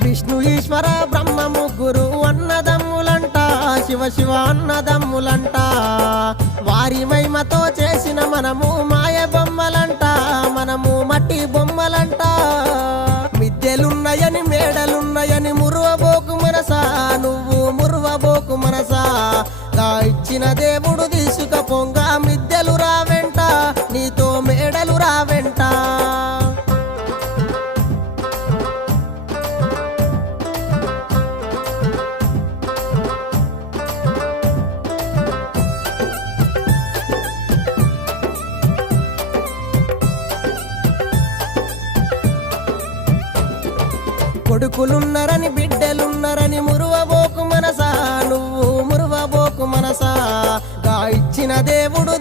విష్ణు ఈశ్వర బ్రహ్మ ముగ్గురు అన్నదమ్ములంట, శివ శివ అన్నదమ్ములంట. వారి మహిమతో చేసిన మనము మాయ బొమ్మలంట, మనము మట్టి బొమ్మలంట. మిద్దెలున్నాయని మేడలున్నాయని మురువబోకు మనసా, నువ్వు మురువబోకు మనసా. గా ఇచ్చిన దేవుడు తీసుకపోంగ మిద్దెలు రావెంట, నీతో మేడలు రావెంట. కొడుకులున్నరని బిడ్డలున్నరని మురువబోకు మనసా, నువ్వు మురువబోకు మనసా. గా ఇచ్చిన దేవుడు